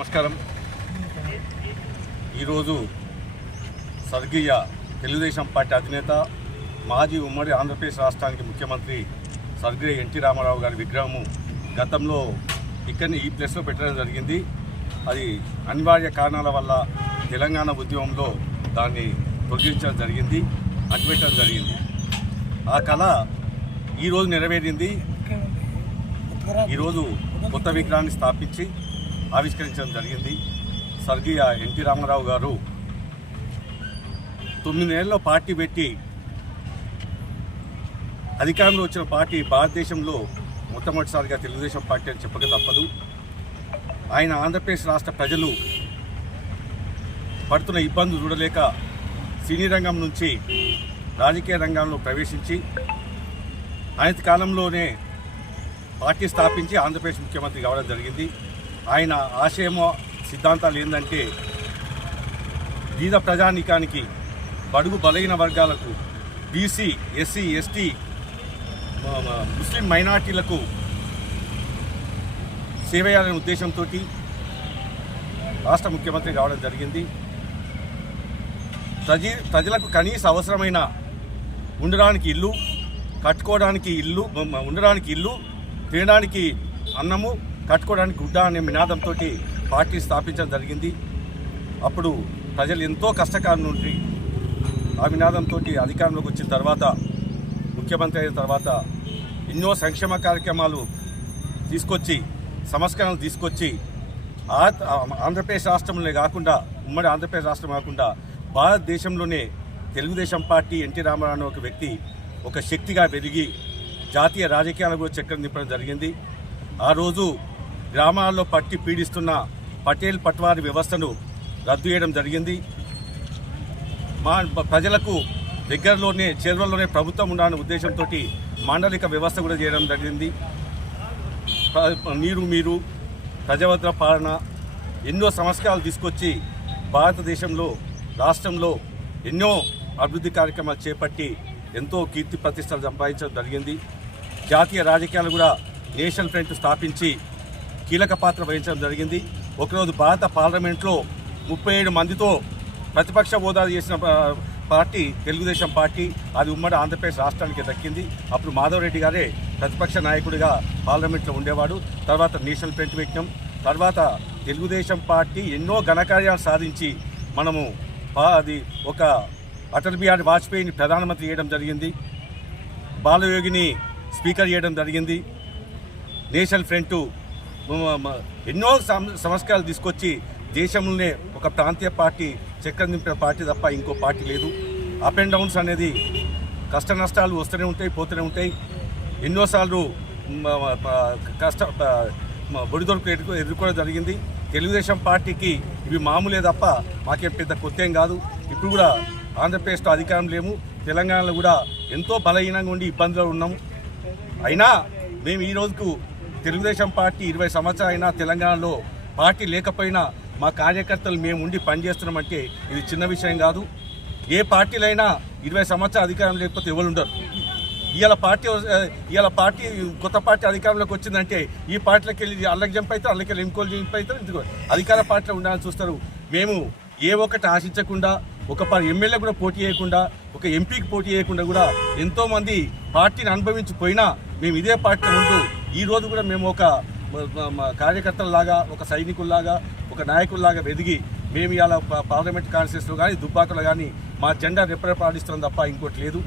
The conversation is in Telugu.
నమస్కారం. ఈరోజు స్వర్గీయ తెలుగుదేశం పార్టీ అధినేత మాజీ ఉమ్మడి ఆంధ్రప్రదేశ్ రాష్ట్రానికి ముఖ్యమంత్రి స్వర్గీయ ఎన్టీ రామారావు గారి విగ్రహము గతంలో ఇక్కడిని ఈ ప్లేస్లో పెట్టడం జరిగింది. అది అనివార్య కారణాల వల్ల తెలంగాణ ఉద్యమంలో దాన్ని తొలగించడం జరిగింది అడ్డుపెట్టడం జరిగింది. ఆ కళ ఈరోజు నెరవేరింది. ఈరోజు కొత్త విగ్రహాన్ని స్థాపించి ఆవిష్కరించడం జరిగింది. స్వర్గీయ ఎన్టీ రామారావు గారు తొమ్మిదేళ్ళలో పార్టీ పెట్టి అధికారంలో వచ్చిన పార్టీ భారతదేశంలో మొట్టమొదటిసారిగా తెలుగుదేశం పార్టీ అని చెప్పక తప్పదు. ఆయన ఆంధ్రప్రదేశ్ రాష్ట్ర ప్రజలు పడుతున్న ఇబ్బందులు చూడలేక సినీ రంగం నుంచి రాజకీయ రంగంలో ప్రవేశించి ఆయన కాలంలోనే పార్టీ స్థాపించి ఆంధ్రప్రదేశ్ ముఖ్యమంత్రి కావడం జరిగింది. ఆయన ఆశయమో సిద్ధాంతాలు ఏంటంటే బీద ప్రజానీకానికి బడుగు బలహీన వర్గాలకు బీసీ ఎస్సీ ఎస్టీ ముస్లిం మైనార్టీలకు సేవ చేయాలనే ఉద్దేశంతో రాష్ట్ర ముఖ్యమంత్రి కావడం జరిగింది. ప్రజ ప్రజలకు కనీస అవసరమైన ఉండడానికి ఇల్లు కట్టుకోవడానికి ఇల్లు ఉండడానికి ఇల్లు తినడానికి అన్నము కట్టుకోవడానికి గుడ్డ అనే నినాదంతో పార్టీ స్థాపించడం జరిగింది. అప్పుడు ప్రజలు ఎంతో కష్టకాలం నుండి ఆ నినాదంతో అధికారంలోకి వచ్చిన తర్వాత ముఖ్యమంత్రి అయిన తర్వాత ఎన్నో సంక్షేమ కార్యక్రమాలు తీసుకొచ్చి సంస్కరణలు తీసుకొచ్చి ఆ- ఆంధ్రప్రదేశ్ రాష్ట్రంలోనే కాకుండా ఉమ్మడి ఆంధ్రప్రదేశ్ రాష్ట్రం కాకుండా భారతదేశంలోనే తెలుగుదేశం పార్టీ ఎన్టీ రామారావు ఒక వ్యక్తి ఒక శక్తిగా పెరిగి జాతీయ రాజకీయాలకు చక్రం నింపడం జరిగింది. ఆ రోజు గ్రామాల్లో పట్టి పీడిస్తున్న పటేల్ పట్వారి వ్యవస్థను రద్దు చేయడం జరిగింది. మా ప్రజలకు దగ్గరలోనే చేరువలోనే ప్రభుత్వం ఉండాలనే ఉద్దేశంతో మాండలిక వ్యవస్థ కూడా చేయడం జరిగింది. నీరు మీరు ప్రజాభద్ర పాలన ఎన్నో సంస్కారాలు తీసుకొచ్చి భారతదేశంలో రాష్ట్రంలో ఎన్నో అభివృద్ధి కార్యక్రమాలు చేపట్టి ఎంతో కీర్తి ప్రతిష్టలు సంపాదించడం జరిగింది. జాతీయ రాజకీయాలు కూడా నేషనల్ ఫ్రంట్ స్థాపించి కీలక పాత్ర వహించడం జరిగింది. ఒకరోజు భారత పార్లమెంట్లో ముప్పై ఏడు మందితో ప్రతిపక్ష హోదా చేసిన పార్టీ తెలుగుదేశం పార్టీ అది ఉమ్మడి ఆంధ్రప్రదేశ్ రాష్ట్రానికి దక్కింది. అప్పుడు మాధవరెడ్డి గారే ప్రతిపక్ష నాయకుడిగా పార్లమెంట్లో ఉండేవాడు. తర్వాత నేషనల్ ఫ్రంట్ పెట్టినాం తర్వాత తెలుగుదేశం పార్టీ ఎన్నో ఘనకార్యాలు సాధించి మనము అది ఒక అటల్ బిహారీ వాజ్పేయిని ప్రధానమంత్రి చేయడం జరిగింది. బాలయోగిని స్పీకర్ చేయడం జరిగింది. నేషనల్ ఫ్రంట్ ఎన్నో సం- తీసుకొచ్చి దేశంలోనే ఒక ప్రాంతీయ పార్టీ చక్రం నింపిన పార్టీ తప్ప ఇంకో పార్టీ లేదు. అప్ అండ్ డౌన్స్ అనేది కష్ట నష్టాలు వస్తూనే ఉంటాయి పోతూనే ఉంటాయి. ఎన్నోసార్లు కష్ట బొడిదొడుకు ఎదుర్కోవడం జరిగింది. తెలుగుదేశం పార్టీకి ఇవి మామూలే తప్ప మాకేం పెద్ద కొత్త ఏం కాదు. ఇప్పుడు కూడా ఆంధ్రప్రదేశ్లో అధికారం లేము. తెలంగాణలో కూడా ఎంతో బలహీనంగా ఉండి ఇబ్బందులు ఉన్నాము. అయినా మేము ఈ రోజుకు తెలుగుదేశం పార్టీ ఇరవై సంవత్సరాలు అయినా తెలంగాణలో పార్టీ లేకపోయినా మా కార్యకర్తలు మేము ఉండి పనిచేస్తున్నామంటే ఇది చిన్న విషయం కాదు. ఏ పార్టీలైనా ఇరవై సంవత్సరాలు అధికారం లేకపోతే ఎవరు ఉండరు. ఇవాళ పార్టీ ఇవాళ పార్టీ కొత్త పార్టీ అధికారంలోకి వచ్చిందంటే ఈ పార్టీలకు వెళ్ళి అల్లకి జంప్ అయితే అల్లకి వెళ్ళి ఇంకోళ్ళు జంప్ అయితే ఇంకో అధికార పార్టీలో ఉండాలని చూస్తారు. మేము ఏ ఒక్కటి ఆశించకుండా ఒక పది ఎమ్మెల్యే కూడా పోటీ చేయకుండా ఒక ఎంపీకి పోటీ చేయకుండా కూడా ఎంతోమంది పార్టీని అనుభవించిపోయినా మేము ఇదే పార్టీలో ఉంటూ ఈరోజు కూడా మేము ఒక కార్యకర్తలలాగా ఒక సైనికుల్లాగా ఒక నాయకుల్లాగా వెదిగి మేము ఇవాళ పార్లమెంట్ కాన్స్టిట్యూన్సీలో కానీ దుబ్బాకలో కానీ మా జెండా రెప్రపాడిస్తున్నాం తప్ప ఇంకోటి లేదు.